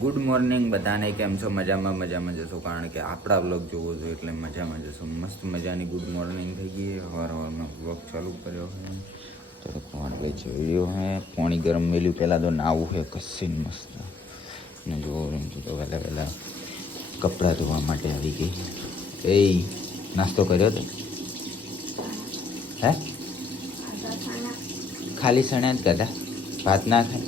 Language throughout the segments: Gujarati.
ગુડ મોર્નિંગ બધાને. કેમ છો? મજામાં જશો, કારણ કે આપણા વ્લોગ જોવો છો એટલે મજામાં જશો. મસ્ત મજાની ગુડ મોર્નિંગ થઈ ગઈ. સવારમાં વ્લોગ ચાલુ કર્યો છે. તો કોણ ગઈ છે વિડીયો હે પાણી ગરમ મેલ્યું. પહેલાં તો નાવું છે કસીને મસ્ત ને જોવો તો વહેલા કપડાં ધોવા માટે આવી ગઈ. એ નાસ્તો કર્યો તો હે? ખાલી સણ્યા જ કરતા, ભાત ના ખાય.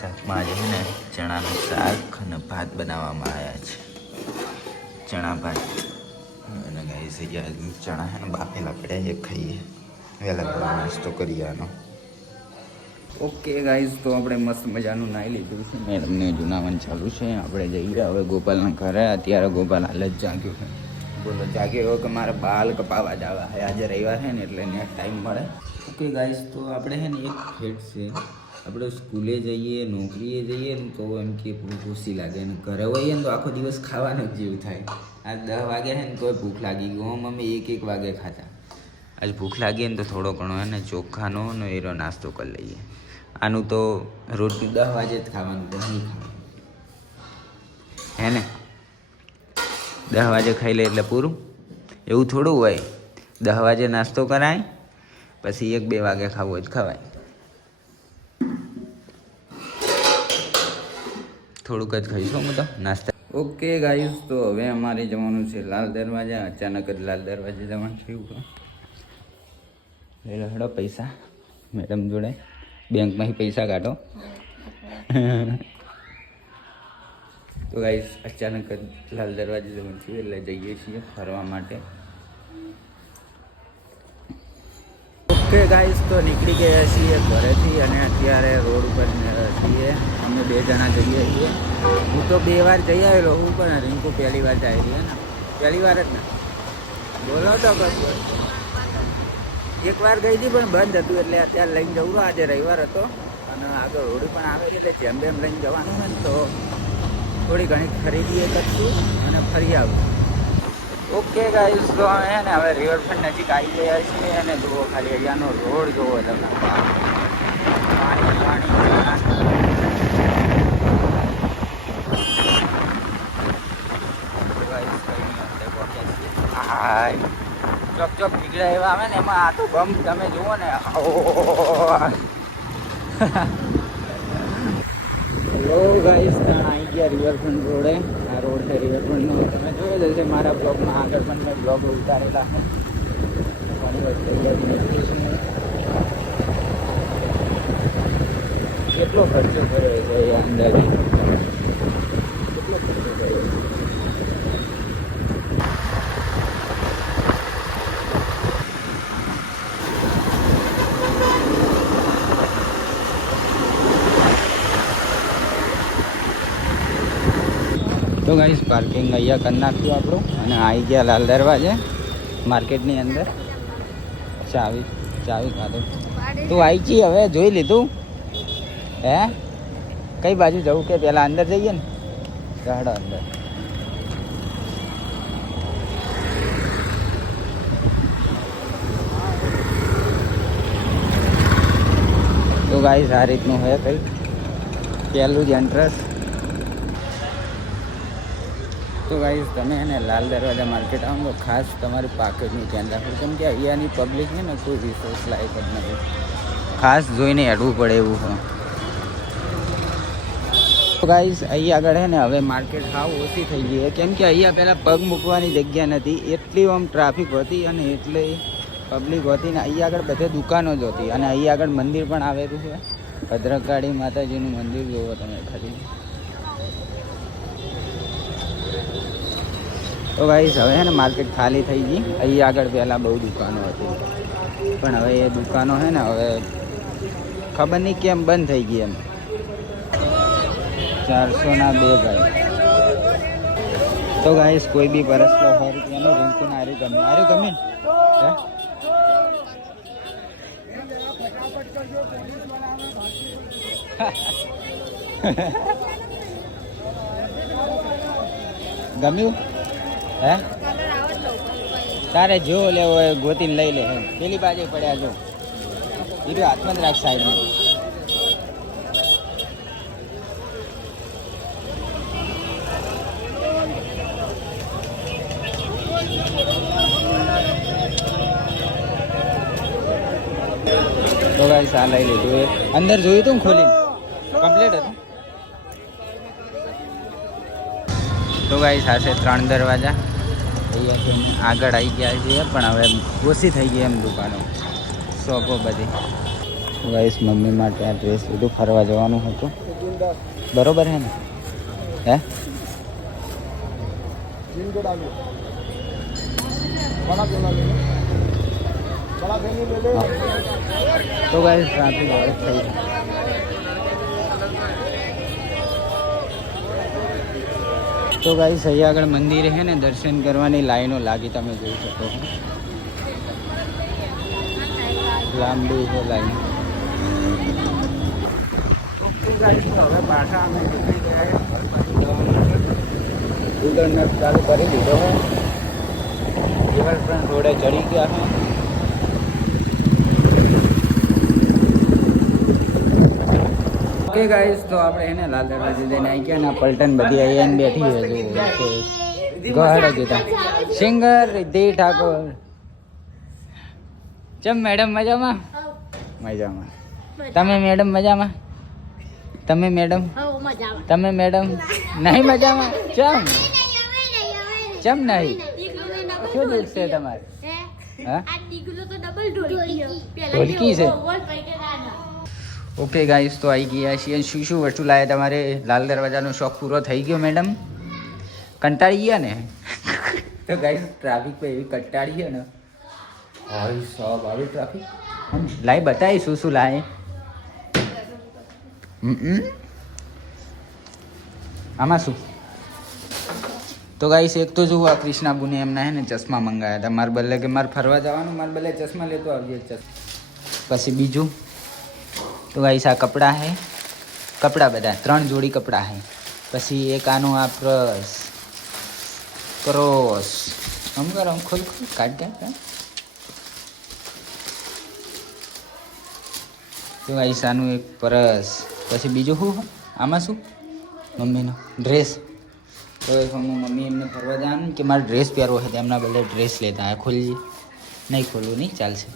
શાકમાં આજે છે ને ચણાનું શાક અને ભાત બનાવવામાં આવ્યા છે. ચણા ભાત અને ગાઈસ ચણા છે ને બાફેલા પડ્યા છે, ખાઈએ વહેલા નાસ્તો કરીએ આનો. ઓકે ગાઈઝ, તો આપણે મસ્ત મજાનું નાહી લીધું છે. મેડમને જુનાવન ચાલુ છે. આપણે જઈએ હવે ગોપાલના ઘરે. અત્યારે ગોપાલ હાલ જ જાગ્યો છે. બોલો જાગ્યો કે મારે બાલ કપાવા જવા છે. આજે રવિવાર છે ને એટલે ને ટાઈમ મળે. ઓકે ગાઈઝ, તો આપણે છે ને એક ફેટ છે. આપણે સ્કૂલે જઈએ, નોકરીએ જઈએ ને તો એમ કે ભૂખ ઓછી લાગે, ને ઘરે હોઈએ ને તો આખો દિવસ ખાવાનો જ જેવું થાય. આ 10 વાગે છે ને તોય ભૂખ લાગી ગઈ. મમ્મી 1 વાગે ખાતા. આજ ભૂખ લાગી ને તો થોડો ઘણો હે ને ચોખાનો ને એરો નાસ્તો કરી લઈએ. આનું તો રોજ 10 વાગે જ ખાવાનું, તો નહીં ખાવાનું હે ને. 10 વાગે ખાઈ લે એટલે પૂરું, એવું થોડું હોય. 10 વાગે નાસ્તો કરાય, પછી 1-2 વાગે ખાવું હોય જ ખવાય. થોડુંક જ ખાઈશું હું તો નાસ્તા. ઓકે ગાઈસ, તો હવે અમારે જવાનું છે લાલ દરવાજા. અચાનક જ લાલ દરવાજે જવાનું છે. લઈ હેડો પૈસા મેડમ જોડે, બેંકમાંથી પૈસા કાઢો. તો ગાઈસ, અચાનક જ લાલ દરવાજે જવાનું છે એટલે જઈએ છીએ ફરવા માટે. ઓકે ગાઈસ, તો નીકળી ગયા છીએ ઘરેથી અને અત્યારે રોડ ઉપર છીએ. અમે 2 જણા જઈએ છીએ. હું તો 2 વાર જઈ આવેલો હું, પણ રિંકુ પહેલી વાર જાય છે ને, પહેલી વાર જ ને. બોલો તો એક વાર ગઈ હતી પણ બંધ હતું, એટલે અત્યારે લઈને જવું. આજે રવિવાર હતો અને આગળ હોળી પણ આવે એટલે જેમ લઈને જવાનું હોય ને તો થોડી ઘણી ખરીદી કરશું અને ફરી આવું. ઓકે ગાઈસ, તો હે ને હવે રિવરફ્રન્ટ નજીક આવી ગયા છીએ અને જુઓ ખાલી અહીંયાનો રોડ જુઓ તમે. હાય ચોક નીકળ્યા એવા આવે ને, એમાં આ તો બમ્પ તમે જુઓ ને. હેલો ગાઈસ, આવી ગયા રિવરફ્રન્ટ રોડે. આ રોડ છે રિવરફ્રન્ટનો. તમે જોયો જ હશે મારા બ્લોગમાં, આગળ પણ મેં બ્લોગ ઉતારેલા છે. કેટલો ખર્ચો કર્યો છે એ અંદાજે, કેટલો ખર્ચો કર્યો. તો ગાઈસ, પાર્કિંગ અહીંયા કરી નાખ્યું આપણું અને આવી ગયા લાલ દરવાજે માર્કેટની અંદર. ચાવી કાઢો. તું આવી છી હવે, જોઈ લીધું હે? કઈ બાજુ જવું કે પેલા અંદર જઈએ ને? ગાડો અંદર. તો ગાઈસ, આ રીતનું હોય કંઈક પહેલું જ એન્ટ્રન્સ. તો ગાઈસ, તમે એને લાલ દરવાજા માર્કેટ આવો તો ખાસ તમારી પાકેટનું ધ્યાન રાખો, કેમ કે અહીંયાની પબ્લિક છે ને કોઈ રિસોર્સ લાયક જ નથી. ખાસ જોઈને હેડવું પડે એવું છે. તો ગાઈસ, અહીં આગળ છે ને હવે માર્કેટ સાવ ઓછી થઈ ગઈ છે, કેમ કે અહીંયા પહેલાં પગ મૂકવાની જગ્યા નથી. એટલી આમ ટ્રાફિક હતી અને એટલી પબ્લિક હતી ને. અહીં આગળ બધે દુકાનો જ હતી અને અહીં આગળ મંદિર પણ આવેલું છે. ભદ્રકાળી માતાજીનું મંદિર જોવો તમે ખાલી. તો ગાઈસ, હવે છે ને માર્કેટ ખાલી થઈ ગઈ. અહીં આગળ પહેલાં બહુ દુકાનો હતી, પણ હવે એ દુકાનો છે ને હવે ખબર નહીં કેમ બંધ થઈ ગઈ. એમ 400ના 2 ભાઈ. તો ગાઈસ, કોઈ બી પરસલો 100 રૂપિયાનું રિંકુને આર્યું ગમે હે? ગમ્યું હે? તારે જો લેવો હોય ગોતીને લઈ લે. પેલી બાજુ પડ્યા જો, બીજું હાથમાં જ રાખ સાઈડમાં. આ લઈ લીધું. અંદર જોયું તું ખોલીને કમ્પ્લીટ હતું. તો ગાઈસ આ છે 3 દરવાજા. અહીંયાથી આગળ આવી ગયા છીએ પણ હવે ઓછી થઈ ગઈ એમ દુકાનો શોપો બધી. ગાઈસ મમ્મી માટે આ ડ્રેસ બધું ફરવા જવાનું હતું. બરોબર હે ને? હે તો ગાઈસ ટ્રાફિક હવે થઈ ગઈ. તો ગાઈસ અહીંયા આગળ મંદિર છે ને, દર્શન કરવાની લાઈનો લાગી તમે જોઈ શકો છો. લાંબી છે લાઈન. હવે પાછા અમે ગૂગલ મેપ ચાલુ કરી દીધો હોય. રિવરફ્રન્ટ રોડે ચડી ગયા છે. ઓકે ગાઈસ, તો આપણે એને લાલ દરવાજે જઈને આવી ગયા ને પલટન બધી અહીંયા બેઠી છે. ગોહાડે જતા સિંગર રિદ્ધિ ઠાકોર. ચમ મેડમ મજામાં? મજામાં. તમે મેડમ મજામાં? તમે મેડમ? તમે મેડમ નહીં મજામાં? ચમ નહીં? શું દુઃખ છે તમારે? હા ઢોલકી છે. ઓકે ગાઈસ, તો આવી ગયા છીએ. શું શું વસ્તુ લાવ્યા તમારે? લાલ દરવાજાનો શોખ પૂરો થઈ ગયો મેડમ? કંટાળી ગયા ને? તો ગાઈસ ટ્રાફિક પર એવી કંટાળી છે ને. ભાઈ સાહેબ આવી ટ્રાફિક લાઈ બતાવી શું શું લાવે. આમાં શું? તો ગાઈસ એક તો જુઓ, આ કૃષ્ણાબુને એમના હે ને ચશ્મા મંગાવ્યા હતા. મારે બદલે કે મારે ફરવા જવાનું, મારે બદલે ચશ્મા લેતો આવજે. પછી બીજું તો ગાઈસ આ કપડાં હે. કપડાં બધા 3 જોડી કપડાં હે. પછી એક આનું આ પ્રસ ક્રોસ આમ કર આમ ખોલ કાઢ. તો ગાઈસ આનું એક પરસ. પછી બીજું શું? આમાં શું? મમ્મીનો ડ્રેસ. તો મમ્મી એમને ફરવા જવાનું કે મારે ડ્રેસ પહેરવો છે, એમના બદલે ડ્રેસ લેતા. આ ખોલજી. નહીં ખોલવું નહીં, ચાલશે.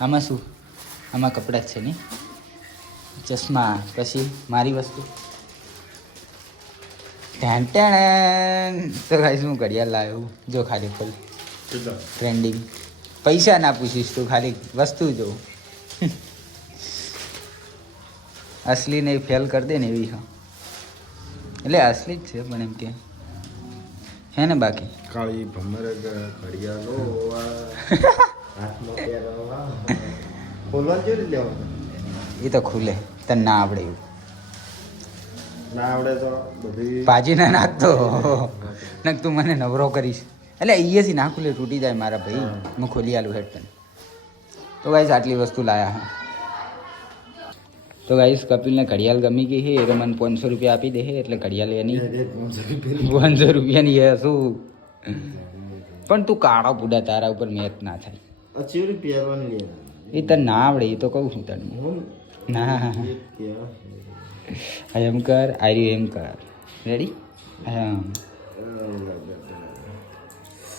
આમાં શું? આમાં કપડાં જ છે નહીં. ચશ્મા. પછી મારી વસ્તુ તો ગાઈસ હું ઘડિયાળ લાવ્યો. જો ખાલી ખોલ ટ્રેન્ડિંગ. પૈસા ના પૂછીશ તું, ખાલી વસ્તુ જો. અસલી નહીં ફેલ કરી દે ને એવી. હા એટલે અસલી જ છે પણ એમ કે હે ને. બાકી કાળી ભમર ઘડિયાળો ખોલવા જોઈએ લેવાનું. એ તો ખુલે. તને ના આવડે એવું. ના આવડે તો બધી પાજી ના નાખતો ને તું મને નવરો કરીશ. એટલે અહીંયાથી ના ખુલે, તૂટી જાય મારા ભાઈ. હું ખોલી આલું હેડ તને. તો ગાઈસ આટલી વસ્તુ લાયા હા. તો ગાઈસ કપિલને ઘડિયાળ ગમી ગઈ છે એટલે મને 500 રૂપિયા આપી દે છે. એટલે ઘડિયાળ એની 500 રૂપિયાની એ શું. પણ તું કાળા પૂડા, તારા ઉપર મેચ ના થાય. એ તને ના આવડે એ તો કહું છું તને. ના એમ કર. આર્યું એમ કર. રેડી? હા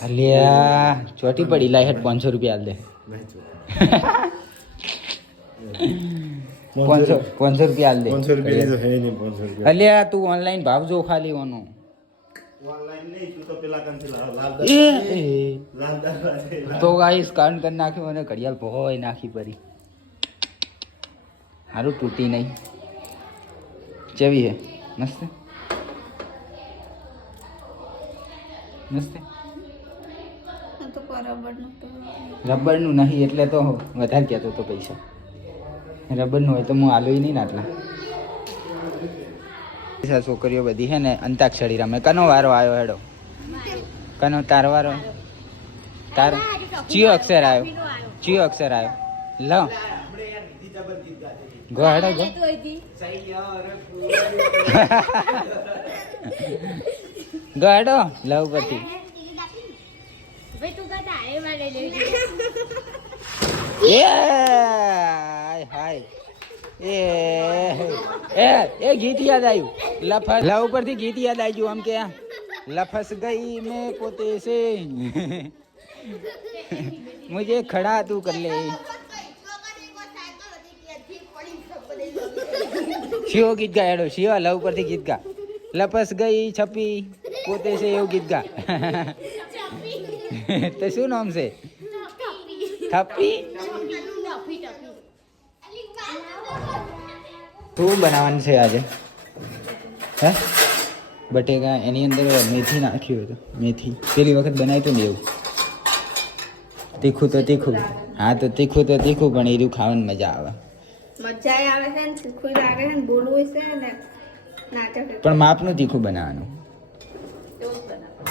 અલ્યા ચોટી પડી. લાય હેઠ 500 રૂપિયા હાલ દે. 500 રૂપિયા હાલ દે. 500 રૂપિયા તો હે નહીં. 500 રૂપિયા અલ્યા તું ઓનલાઈન ભાવ જો ખાલી ઓનો. ઓનલાઈન નહીં, તું તો પેલા કંથી લાલ તો ગાઈસ કાન કરી નાખ્યું અને ઘડિયાળ ભોય નાખી પડી. સારું તૂટી નહીં. ચેવી હે? મસ્ત મસ્ત. રબરનું નહીં એટલે તો વધારે કહેતો તો પૈસા. રબરનું હોય તો હું આલું નહીં ને આટલા. છોકરીઓ બધી છે ને અંતાક્ષરી રમે. કનો વારો આવ્યો હેડો? કનો તારો વારો? તારો ચિયો અક્ષર આવ્યો? ચિયો અક્ષર આવ્યો? લો ગો હેડો ગો. ગો હેડો લવ પરથી. એ ગીત યાદ આવ્યું. લવ પરથી ગીત યાદ આવી ગયું. આમ કે લફસ ગઈ મેં પોતે સે मुझे खड़ा तू कर ले. શિવો ગીત ગા હેડો શિવા લવ પરથી ગીત ગા લપસ ગઈ છપી પોતે છે એવું ગીત ગા તો શું નામ છે થપ્પી શું બનાવવાનું છે આજે હે બટેકા એની અંદર મેથી નાખ્યું હતું મેથી પેલી વખત બનાવ્યું હતું ને એવું તીખું તો તીખું હા તો તીખું તો તીખું પણ એ રહ્યું ખાવાની મજા આવે મજા આવે છે ને તીખું લાગે છે ને બોલવું છે ને નાટક પણ માપનું તીખું બનાવવાનું એવું જ બનાવે.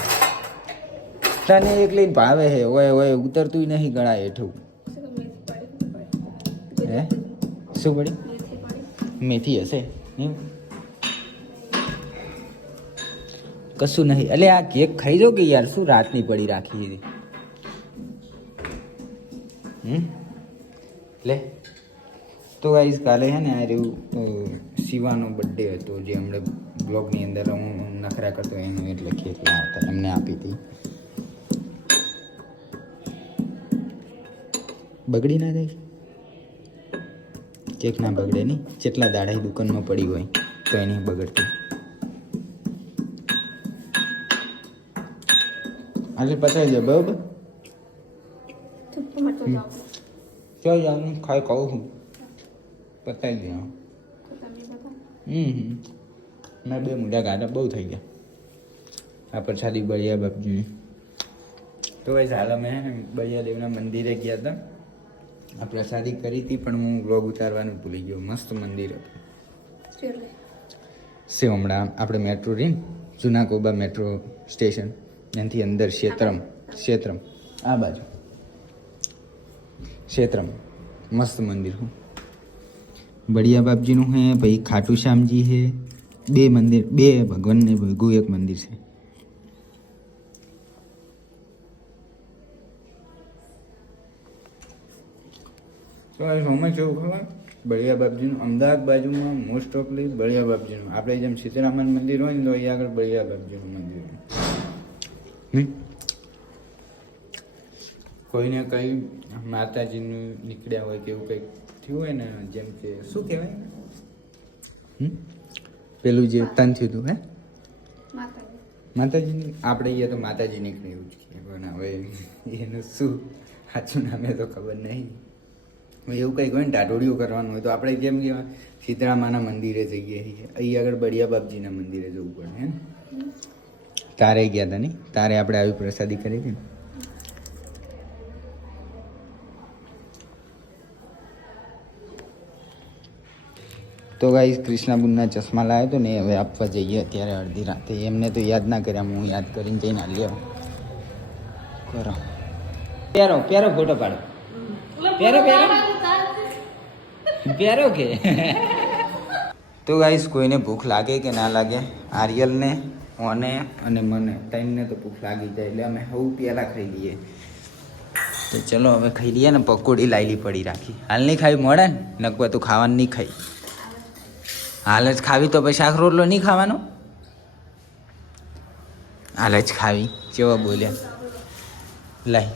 તને એક લઈને ભાવે છે ઓય ઓય ઉતરતું નહીં ગળા હેઠું શું મેથી પડી? હે શું પડી મેથી પડી? મેથી હશે હમ? કશું નહીં એટલે આ કેક ખાઈ જાઓ કે યાર શું રાતની પડી રાખી હતી લે તો ગાઈસ કાલે છે ને આ રહ્યું શિવાનો બર્થડે હતો જે હમણાં બ્લોગની અંદર હું નખરા કરતો એનું એટલે કેક લાવતા એમને આપી હતી બગડી ના જાય કેક ના બગડે નહીં જેટલા દાડા દુકાનમાં પડી હોય તો એની બગડતી આજે પતાવી દે બરાબર ટમાટર લાવો. ચાલ જાઉં ખાઈ કહું છું પતાવી દે તો તમે બધા મેં 2 મુંડા ગાડા બહુ થઈ ગયા આ પ્રસાદી બળિયા બાપજીની તો ભાઈ હાલ અમે બળિયા દેવના મંદિરે ગયા હતા આ પ્રસાદી કરી હતી પણ હું વ્લોગ ઉતારવાનું ભૂલી ગયો મસ્ત મંદિર હતું ચલો. છે હમણાં આપણે મેટ્રો રહી જૂના કોબા મેટ્રો સ્ટેશન એનાથી અંદર ક્ષેત્રમ આ બાજુ ક્ષેત્રમ મસ્ત મંદિર હું બળિયા બાપજીનું હે પછી ખાટુ શ્યામજી હે 2 મંદિર 2 ભગવાનને ભેગું એક મંદિર છે તો સમય કેવું ખબર બળિયા બાપજીનું અમદાવાદ બાજુમાં મોસ્ટ ઓફલી બળિયા બાપજીનું આપણે જેમ સીતારામન મંદિર હોય ને તો અહીંયા આગળ બળિયા બાપજીનું મંદિર હોય કોઈને કંઈ માતાજીનું નીકળ્યા હોય કે એવું કંઈક થયું હોય ને જેમ કે શું કહેવાય પેલું જે તન થયું હતું હે માતાજી. માતાજીની આપણે અહીંયા તો માતાજી નીકળે એવું જ કહીએ પણ હવે એનું શું સાચું નામે તો ખબર નહીં એવું કંઈક હોય ને ટાટોડિયું કરવાનું હોય તો આપણે કેમ કે સીતરામાના મંદિરે જઈએ છીએ અહીં આગળ બળિયા બાપજીના મંદિરે જવું પડે હે તારે ગયા હતા નહીં તારે આપણે આવી પ્રસાદી કરી હતી ને તો ગાઈસ કૃષ્ણાબુનના ચશ્મા લાવ્યો તો ને હવે આપવા જઈએ અત્યારે અડધી રાતે એમને તો યાદ ના કર્યા હું યાદ કરીને જઈને હાલી આવું કરો પ્યારો પ્યારો ફોટો પાડો પ્યારો પ્યારો પ્યારો કે તો ગાઈસ કોઈને ભૂખ લાગે કે ના લાગે આર્યલને ઓને અને મને ટાઈમને તો ભૂખ લાગી જાય એટલે અમે સૌ પહેલાં ખાઈ લઈએ તો ચલો હવે ખાઈ લઈએ ને પકોડી લાયેલી પડી રાખી હાલ નહીં ખાવી મળે ને નકવા તો ખાવાનું નહીં ખાઈ હાલ જ ખાવી તો પછી શાક રોટલો નહીં ખાવાનો હાલ જ ખાવી કેવા બોલ્યા લાઈ